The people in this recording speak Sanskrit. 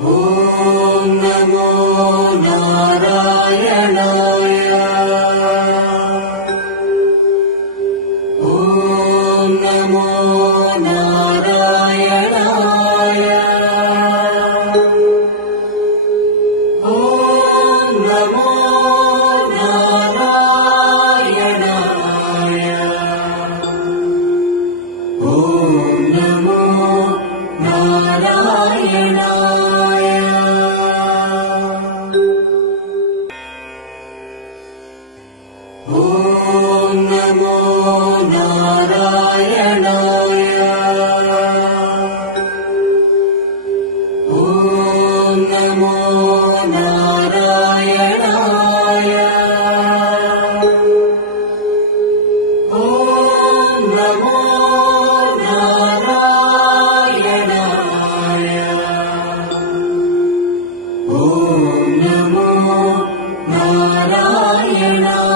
नमो नारायणाय। ॐ नमो नारायणाय। ॐ नमो नारायणाय। ॐ नमो नारायणाय नमो नारायणाय। ॐ नमो नारायणाय। ॐ नमो नारायणाय। ॐ नमो नारायणाय